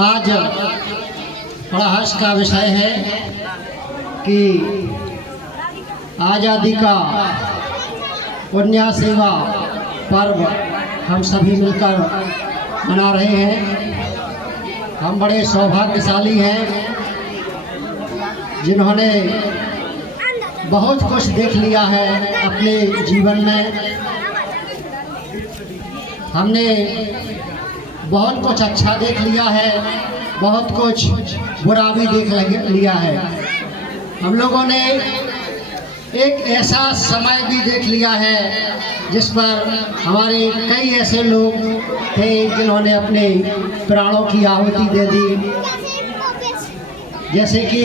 आज बड़ा हर्ष का विषय है कि आज़ादी का पुण्य सेवा पर्व हम सभी मिलकर मना रहे हैं। हम बड़े सौभाग्यशाली हैं जिन्होंने बहुत कुछ देख लिया है अपने जीवन में। हमने बहुत कुछ अच्छा देख लिया है, बहुत कुछ बुरा भी देख लिया है। हम लोगों ने एक ऐसा समय भी देख लिया है जिस पर हमारे कई ऐसे लोग थे जिन्होंने अपने प्राणों की आहुति दे दी। जैसे कि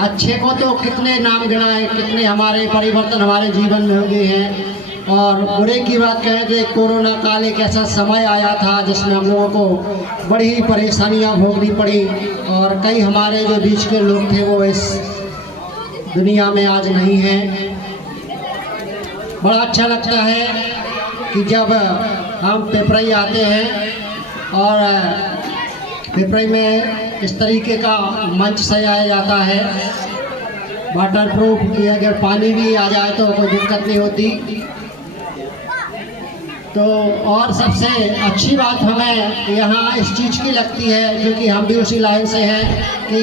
अच्छे को तो कितने नाम गिनाए, कितने हमारे परिवर्तन हमारे जीवन में हो गए हैं, और बुरे की बात कहें तो कोरोना काल एक ऐसा समय आया था जिसमें हम लोगों को बड़ी ही परेशानियां भोगनी पड़ी और कई हमारे जो बीच के लोग थे वो इस दुनिया में आज नहीं हैं। बड़ा अच्छा लगता है कि जब हम पिपराई आते हैं और पिपराई में इस तरीके का मंच सजाया जाता है, वाटरप्रूफ कि अगर पानी भी आ जाए तो कोई दिक्कत नहीं होती। तो और सबसे अच्छी बात हमें यहाँ इस चीज़ की लगती है, क्योंकि हम भी उसी लाइन से हैं कि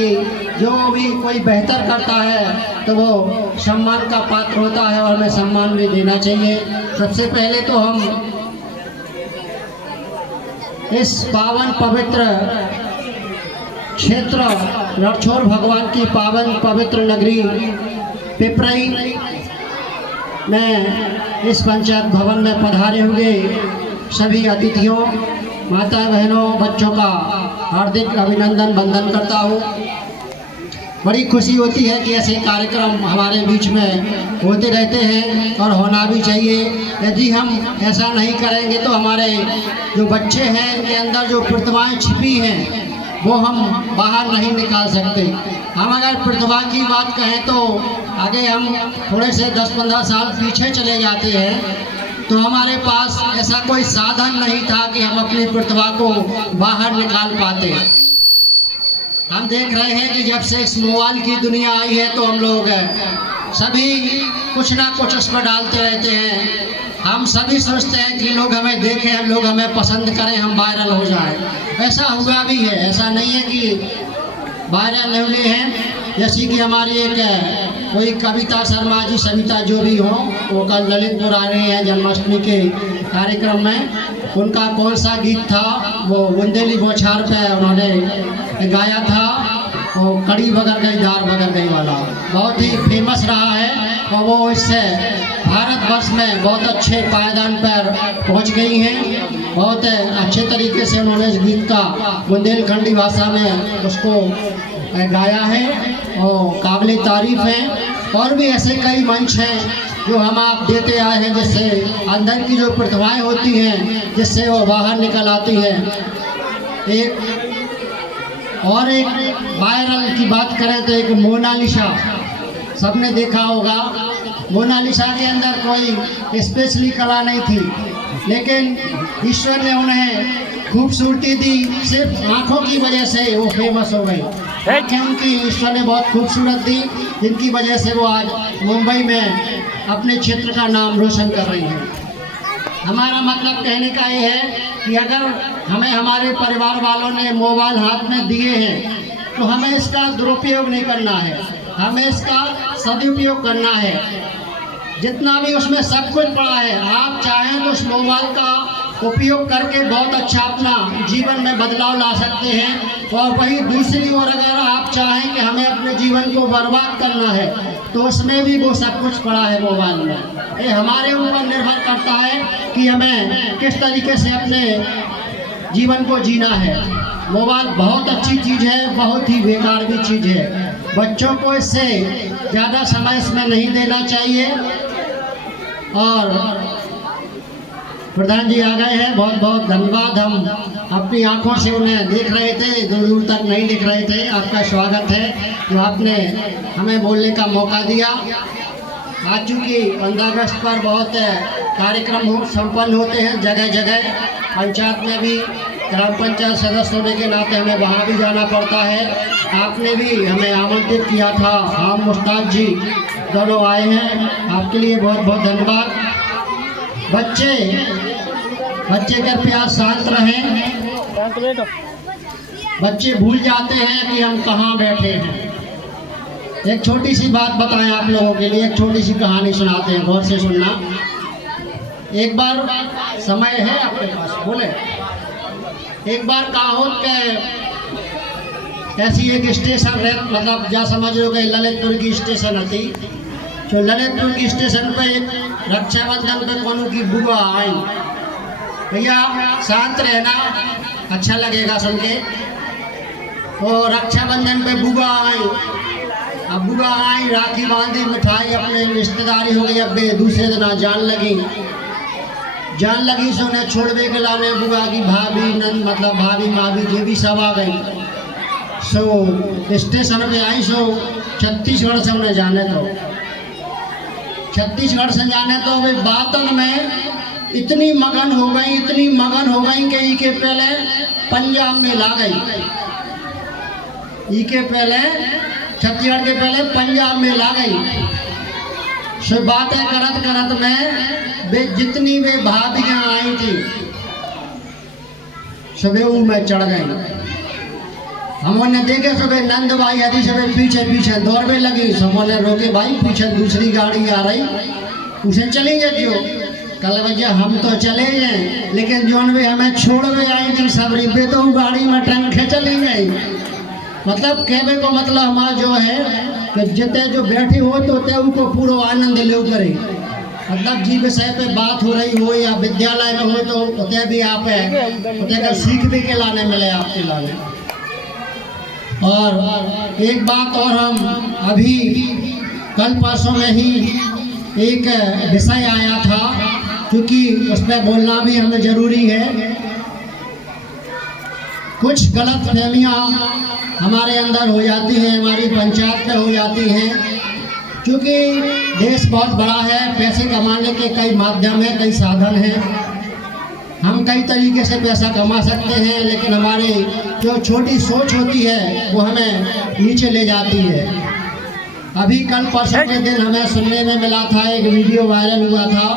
जो भी कोई बेहतर करता है तो वो सम्मान का पात्र होता है और हमें सम्मान भी देना चाहिए। सबसे पहले तो हम इस पावन पवित्र क्षेत्र रणछोड़ भगवान की पावन पवित्र नगरी पिपराई में इस पंचायत भवन में पधारे हुए सभी अतिथियों, माता बहनों, बच्चों का हार्दिक अभिनंदन वंदन करता हूँ। बड़ी खुशी होती है कि ऐसे कार्यक्रम हमारे बीच में होते रहते हैं और होना भी चाहिए। यदि हम ऐसा नहीं करेंगे तो हमारे जो बच्चे हैं इनके अंदर जो प्रतिभाएं छिपी हैं वो हम बाहर नहीं निकाल सकते। हम अगर प्रतिभा की बात कहें तो आगे हम थोड़े से 10-15 साल पीछे चले जाते हैं तो हमारे पास ऐसा कोई साधन नहीं था कि हम अपनी प्रतिभा को बाहर निकाल पाते। हम देख रहे हैं कि जब से इस मोबाइल की दुनिया आई है तो हम लोग सभी कुछ ना कुछ उस पर डालते रहते हैं। हम सभी सोचते हैं कि लोग हमें देखें, हम लोग हमें पसंद करें, हम वायरल हो जाएं। ऐसा हुआ भी है, ऐसा नहीं है कि वायरल नहीं हुए हैं। जैसे कि हमारी एक कोई कविता शर्मा जी, सविता जो भी हो, वो कल ललितपुर आ रहे हैं जन्माष्टमी के कार्यक्रम में। उनका कौन सा गीत था, वो बुंदेली बौछार पे उन्होंने गाया था, वो कड़ी बगर गई दार बगर गई वाला, बहुत ही फेमस रहा है और वो इससे भारतवर्ष में बहुत अच्छे पायदान पर पहुंच गई हैं। बहुत अच्छे तरीके से उन्होंने इस गीत का बुंदेलखंडी भाषा में उसको गाया है और काबिल तारीफ है। और भी ऐसे कई मंच हैं जो हम आप देते आए हैं, जिससे अंदर की जो प्रतिभाएं होती हैं जिससे वो बाहर निकल आती हैं। एक वायरल की बात करें तो एक मोनालिसा, सबने देखा होगा। मोनालिसा के अंदर कोई स्पेशली कला नहीं थी, लेकिन ईश्वर ने उन्हें खूबसूरती दी, सिर्फ आँखों की वजह से वो फेमस हो गई। आँखें उनकी ईश्वर ने बहुत खूबसूरत दी, जिनकी वजह से वो आज मुंबई में अपने क्षेत्र का नाम रोशन कर रही हैं। हमारा मतलब कहने का ये है कि अगर हमें हमारे परिवार वालों ने मोबाइल हाथ में दिए हैं तो हमें इसका दुरुपयोग नहीं करना है, हमें इसका सदुपयोग करना है। जितना भी उसमें सब कुछ पड़ा है, आप चाहें तो उस मोबाइल का उपयोग करके बहुत अच्छा अपना जीवन में बदलाव ला सकते हैं। और वहीं दूसरी ओर अगर आप चाहें कि हमें अपने जीवन को बर्बाद करना है तो उसमें भी वो सब कुछ पड़ा है मोबाइल में। ये हमारे ऊपर निर्भर करता है कि हमें किस तरीके से अपने जीवन को जीना है। मोबाइल बहुत अच्छी चीज़ है, बहुत ही बेकार भी चीज़ है। बच्चों को इससे ज़्यादा समय इसमें नहीं देना चाहिए। और प्रधान जी आ गए हैं, बहुत बहुत धन्यवाद। हम अपनी आंखों से उन्हें देख रहे थे, दूर दूर तक नहीं दिख रहे थे। आपका स्वागत है जो आपने हमें बोलने का मौका दिया। आज चूँकि 15 अगस्त पर बहुत कार्यक्रम संपन्न होते हैं जगह जगह, पंचायत में भी ग्राम पंचायत सदस्य होने के नाते हमें वहाँ भी जाना पड़ता है। आपने भी हमें आमंत्रित किया था, हम मुश्ताक जी दोनों आए हैं, आपके लिए बहुत बहुत धन्यवाद। बच्चे कृपया शांत रहें। बच्चे भूल जाते हैं कि हम कहाँ बैठे हैं। एक छोटी सी बात बताएं आप लोगों के लिए, एक छोटी सी कहानी सुनाते हैं, गौर से सुनना। एक बार, समय है आपके पास? बोले। एक बार काहोद के ऐसी एक स्टेशन है, मतलब जा समझ लो कि ललितपुर की स्टेशन थी। तो ललितपुर की स्टेशन पे एक रक्षाबंधन पे कोनो की बुआ आई। भैया शांत रहना, अच्छा लगेगा सुन के। तो रक्षाबंधन पे बुआ आई। अब बुआ आई, राखी बांधी, मिठाई, अपने रिश्तेदारी हो गई। अब दूसरे दिन जान लगी सो उन्हें छोड़वे के लाने बुआ की भाभी नंद, मतलब भाभी माभी जो भी सब आ गई। सो स्टेशन पे आई। सो छत्तीसगढ़ से उन्हें जाने तो वे बातन में इतनी मगन हो गई कि इके पहले पंजाब में ला गई। इके पहले छत्तीसगढ़ के पहले पंजाब में ला गई। सो बातें करत में वे जितनी वे भाभियाँ आई थी सबे में चढ़ गई। हमने देखे सबे नंद भाई आदि सबे पीछे दौड़ने लगी। सबने रोके, भाई पीछे दूसरी गाड़ी आ रही, उसे चली जाइयो। कल भैया हम तो चले जाए, लेकिन जोन वे हमें छोड़वे आई थी सबरी वे तो गाड़ी में टंके चली गई। मतलब कहने को मतलब हमारा जो है कि जितने जो बैठी हो तो उनको पूरा आनंद ले करे। मतलब जी विषय पे बात हो रही हो या विद्यालय में हो तो उतने भी आप है सीख भी के लाने मिले आपके लाने। और एक बात और, हम अभी कल परसों में ही एक विषय आया था, क्योंकि उस पर बोलना भी हमें ज़रूरी है। कुछ गलत फहमियाँ हमारे अंदर हो जाती हैं, हमारी पंचायत में हो जाती हैं। क्योंकि देश बहुत बड़ा है, पैसे कमाने के कई माध्यम हैं, कई साधन हैं। हम कई तरीके से पैसा कमा सकते हैं, लेकिन हमारी जो छोटी सोच होती है वो हमें नीचे ले जाती है। अभी कल परसों के दिन हमें सुनने में मिला था, एक वीडियो वायरल हुआ था,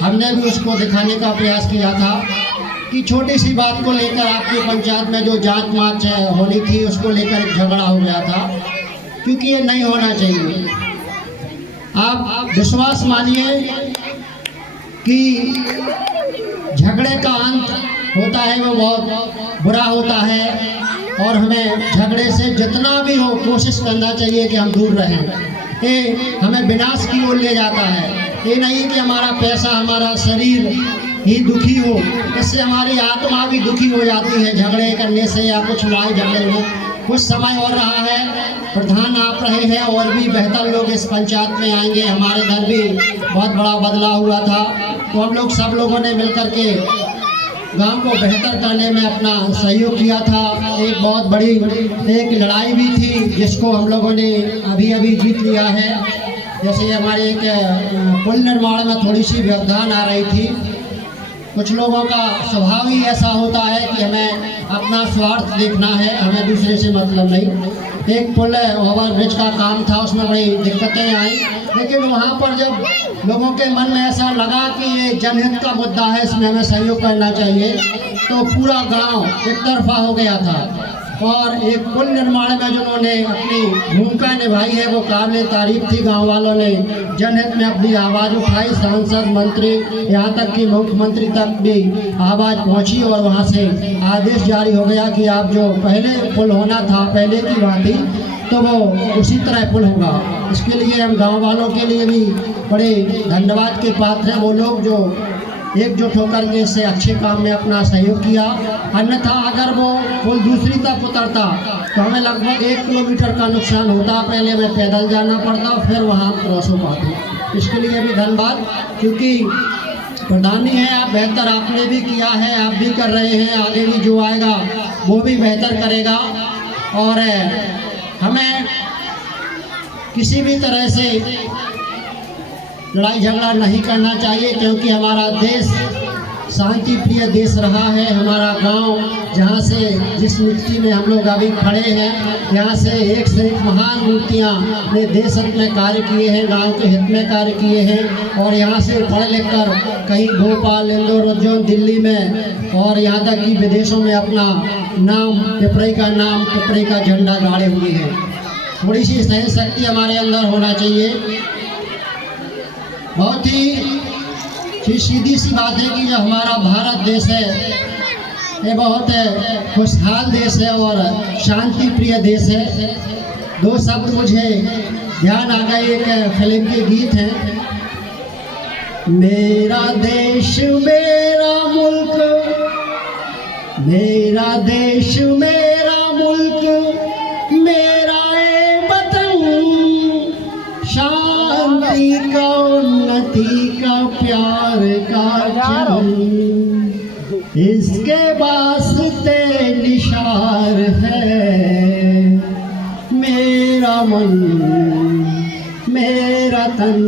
हमने भी उसको दिखाने का प्रयास किया था कि छोटी सी बात को लेकर आपकी पंचायत में जो जांच मार्च होनी थी उसको लेकर झगड़ा हो गया था। क्योंकि ये नहीं होना चाहिए। आप विश्वास मानिए कि झगड़े का अंत होता है वो बहुत बुरा होता है, और हमें झगड़े से जितना भी हो कोशिश करना चाहिए कि हम दूर रहें। ये हमें विनाश की ओर ले जाता है। ये नहीं कि हमारा पैसा, हमारा शरीर ही दुखी हो, इससे हमारी आत्मा भी दुखी हो जाती है झगड़े करने से या कुछ लड़ाई झगड़े में। कुछ समय और रहा है, प्रधान आप रहे हैं, और भी बेहतर लोग इस पंचायत में आएंगे। हमारे घर भी बहुत बड़ा बदलाव हुआ था, तो हम लोग सब लोगों ने मिलकर के गांव को बेहतर करने में अपना सहयोग किया था। एक बहुत बड़ी एक लड़ाई भी थी जिसको हम लोगों ने अभी जीत लिया है। जैसे हमारे एक पुल निर्माण में थोड़ी सी व्यवधान आ रही थी। कुछ लोगों का स्वभाव ही ऐसा होता है कि हमें अपना स्वार्थ देखना है, हमें दूसरे से मतलब नहीं। एक पुल ओवर ब्रिज का काम था, उसमें बड़ी दिक्कतें आई, लेकिन वहाँ पर जब लोगों के मन में ऐसा लगा कि ये जनहित का मुद्दा है, इसमें हमें सहयोग करना चाहिए, तो पूरा गांव एक तरफा हो गया था। और एक पुल निर्माण में जिन्होंने अपनी भूमिका निभाई है वो काबिल तारीफ थी। गांव वालों ने जनहित में अपनी आवाज़ उठाई, सांसद, मंत्री, यहाँ तक कि मुख्यमंत्री तक भी आवाज़ पहुँची, और वहाँ से आदेश जारी हो गया कि आप जो पहले पुल होना था पहले की बात ही, तो वो उसी तरह पुल होगा। इसके लिए हम गाँव वालों के लिए भी बड़े धन्यवाद के पात्र हैं, वो लोग जो एकजुट होकर के इससे अच्छे काम में अपना सहयोग किया। अन्यथा अगर वो पुल दूसरी तरफ उतरता तो हमें लगभग 1 किलोमीटर का नुकसान होता। पहले हमें पैदल जाना पड़ता, फिर वहाँ क्रॉस हो पाते। इसके लिए भी धन्यवाद, क्योंकि प्रधानी है आप, बेहतर आपने भी किया है, आप भी कर रहे हैं, आगे भी जो आएगा वो भी बेहतर करेगा। और हमें किसी भी तरह से लड़ाई झगड़ा नहीं करना चाहिए, क्योंकि हमारा देश शांति प्रिय देश रहा है हमारा गांव, जहां से जिस मिट्टी में हम लोग अभी खड़े हैं, यहाँ से एक महान मूर्तियाँ ने देश हित में कार्य किए हैं, गांव के हित में कार्य किए हैं। और यहाँ से पढ़ लिख कर कहीं भोपाल, इंदौर, उज्जैन, दिल्ली में और यहाँ तक कि विदेशों में अपना नाम, पिपराई का झंडा गाड़े हुए हैं। थोड़ी सी सहन शक्ति हमारे अंदर होना चाहिए। बहुत ही सीधी सी बात है कि जो हमारा भारत देश है ये बहुत खुशहाल देश है और शांति प्रिय देश है। दो शब्द मुझे ध्यान आ गए, एक फिल्म के गीत हैं, मेरा देश मेरा मुल्क, मेरा देश मेरा मुल्क, मेरा ए वतन, शांति का, उन्नति का, प्यार का जन्म, इसके वास्ते निशार है मेरा मन, मेरा तन,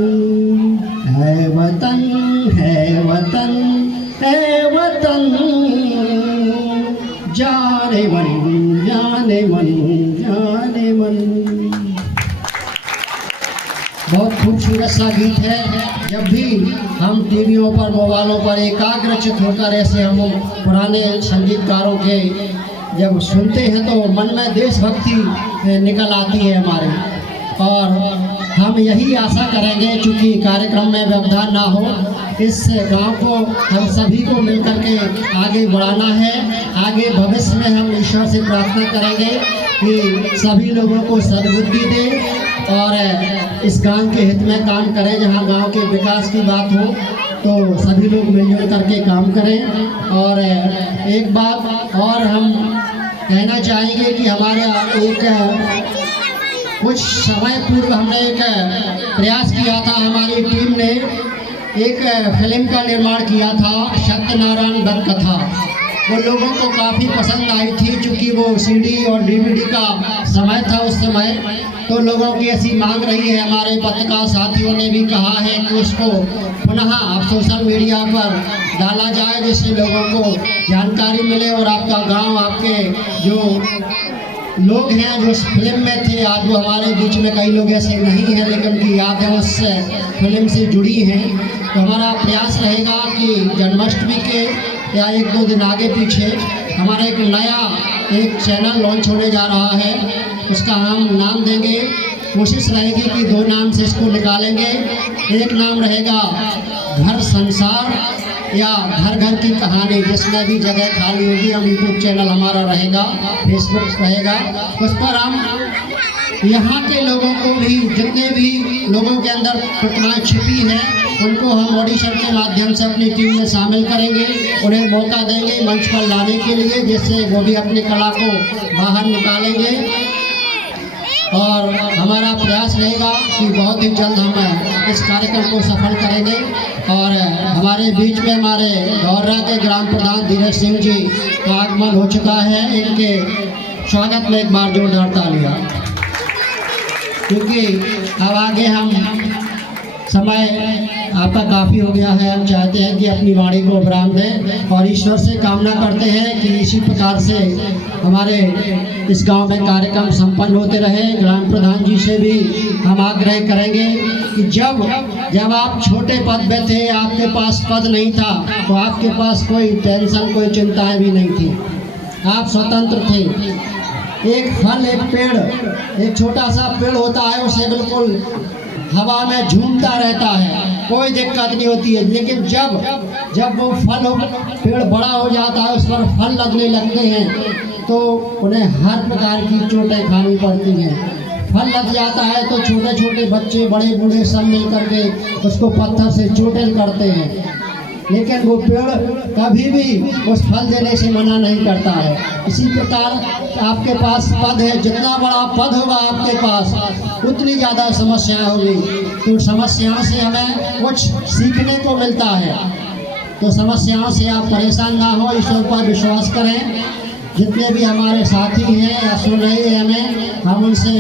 है वतन, है वतन, है वतन, जाने मन, जाने मन, जाने मन। बहुत खूबसूरत सा गीत है। जब भी हम टीवियों पर, मोबाइलों पर एकाग्रचित होकर ऐसे हम पुराने संगीतकारों के जब सुनते हैं तो मन में देशभक्ति निकल आती है हमारे। और हम यही आशा करेंगे, चूँकि कार्यक्रम में व्यवधान ना हो, इस गांव को हम सभी को मिलकर के आगे बढ़ाना है। आगे भविष्य में हम ईश्वर से प्रार्थना करेंगे कि सभी लोगों को सद्बुद्धि दे और इस गांव के हित में काम करें। जहां गांव के विकास की बात हो तो सभी लोग मिलजुल करके काम करें। और एक बात और हम कहना चाहेंगे कि हमारे एक कुछ समय पूर्व हमने एक प्रयास किया था, हमारी टीम ने एक फिल्म का निर्माण किया था, सत्यनारायण दत्त कथा। वो लोगों को काफ़ी पसंद आई थी, चूँकि वो सीडी और डीवीडी का समय था उस समय, तो लोगों की ऐसी मांग रही है। हमारे पत्रकार साथियों ने भी कहा है कि उसको पुनः आप सोशल मीडिया पर डाला जाए, जिससे लोगों को जानकारी मिले और आपका गांव, आपके जो लोग हैं जो उस फिल्म में थे, आज वो हमारे बीच में कई लोग ऐसे नहीं हैं लेकिन उनकी यादें उस फिल्म से जुड़ी हैं। तो हमारा प्रयास रहेगा कि जन्माष्टमी के या एक दो दिन आगे पीछे हमारा एक नया एक चैनल लॉन्च होने जा रहा है, उसका हम नाम देंगे, कोशिश रहेगी कि दो नाम से इसको निकालेंगे। एक नाम रहेगा घर संसार या घर घर की कहानी, जिसमें भी जगह खाली होगी हम यूट्यूब चैनल हमारा रहेगा, फेसबुक रहेगा, उस पर हम यहाँ के लोगों को भी, जितने भी लोगों के अंदर प्रतिमाएं छिपी हैं, उनको हम ऑडिशन के माध्यम से अपनी टीम में शामिल करेंगे, उन्हें मौका देंगे मंच पर लाने के लिए, जिससे वो भी अपनी कला को बाहर निकालेंगे। और हमारा प्रयास रहेगा कि बहुत ही जल्द हम इस कार्यक्रम को सफल करेंगे। और हमारे बीच में हमारे दौरा के ग्राम प्रधान धीरज सिंह जी का आगमन हो चुका है। इनके स्वागत में एक बार जोरदार तालियां, क्योंकि अब आगे हम समय आपका काफ़ी हो गया है, हम चाहते हैं कि अपनी वाणी को विराम दें और ईश्वर से कामना करते हैं कि इसी प्रकार से हमारे इस गांव में कार्यक्रम संपन्न होते रहे। ग्राम प्रधान जी से भी हम आग्रह करेंगे कि जब आप छोटे पद में थे, आपके पास पद नहीं था, तो आपके पास कोई टेंशन, कोई चिंताएं भी नहीं थी, आप स्वतंत्र थे। एक फल, एक पेड़, एक छोटा सा पेड़ होता है, उसे बिल्कुल हवा में झूमता रहता है, कोई दिक्कत नहीं होती है। लेकिन जब वो फल पेड़ बड़ा हो जाता है, उस पर फल लगने लगते हैं, तो उन्हें हर प्रकार की चोटें खानी पड़ती हैं। फल लग जाता है तो छोटे छोटे बच्चे, बड़े बूढ़े सब मिल करके उसको पत्थर से चोटिल करते हैं, लेकिन वो पेड़ कभी भी उस फल देने से मना नहीं करता है। इसी प्रकार आपके पास पद है, जितना बड़ा पद होगा आपके पास, उतनी ज़्यादा समस्याएं होगी। तो समस्याओं से हमें कुछ सीखने को मिलता है, तो समस्याओं से आप परेशान ना हो, ईश्वर पर विश्वास करें जितने भी हमारे साथी हैं या सुन रहे हैं हमें, हम उनसे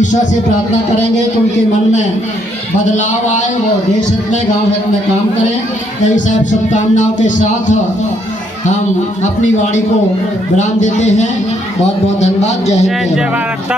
ईश्वर से प्रार्थना करेंगे कि उनके मन में बदलाव आए, वो देश हित में गांव हित में काम करें। यही सब शुभकामनाओं के साथ हम अपनी वाणी को विराम देते हैं। बहुत बहुत धन्यवाद। जय हिंद, जय भारत।